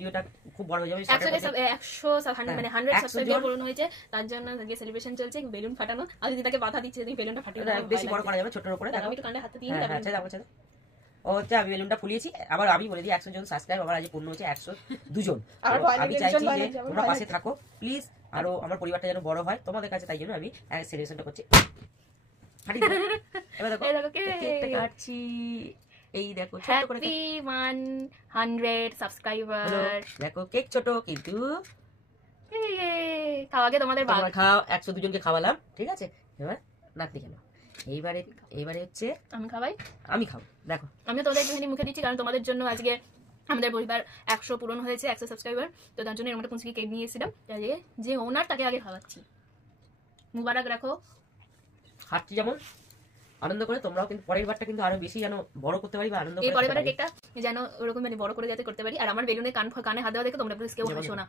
ভিডিওটা খুব বড় হয়ে যাবে। 100 মানে 100 সাবস্ক্রাইবার পূরণ হয়েছে, তার জন্য আজকে সেলিব্রেশন চলছে, বেলুন ফাটানো। আর যদি তাকে বাধা দিচ্ছে তুমি বেলুনটা ফাটিয়ে দাও, বেশি বড় করা যাবে, ছোটর উপরে। আমি একটু কানে হাতে দিয়ে দিই। আচ্ছা যাবো। ও হচ্ছে আমি বেলুনটা ফুলিয়েছি। আবার আমি বলে দিই 100 জন সাবস্ক্রাইব আমার আজ পূর্ণ হচ্ছে 102 জন। আমি চাইছি যে তোমরা পাশে থাকো প্লিজ, আরো আমার পরিবারটা যেন বড় হয় তোমাদের কাছে, তাই জন্য আমি সেলিব্রেশনটা করছি। এবার দেখো কেকটা কাটছি। এই দেখো ছোট করে হ্যাপি 100 সাবস্ক্রাইবার। দেখো কেক ছোট কিন্তু খাও আগে তোমাদের বাবা খাও। 102 জনকে খাওয়ালাম, ঠিক আছে। এবার নাতি খেলো। এইবারে হচ্ছে আমি খাওয়াই, আমি খাবো। দেখো আমি তোমাদের একটুখানি মুখে দিচ্ছি, কারণ তোমাদের জন্য আজকে আমাদের পরিবার 100 পূরণ হয়েছে, 100 সাবস্ক্রাইবার। তো তার জন্য এরকম একটা কুঞ্চি কেক নিয়ে এসেছিলাম, যে ওনার তাকে আগে খাওয়াচ্ছি। মুবারক রাখো। খাচ্ছি যেমন আনন্দ করে, তোমরাও কিন্তু পরের বারটা কিন্তু আরো বেশি যেন বড় করতে পারি বা আনন্দ করে। এই পরের বারের কেকটা যেন ওরকম মানে বড় করে যাতে করতে পারি। আর আমার বেলুনে কানে হাত দেওয়া দেখে তোমরা প্লিজ কেউ হাসো না।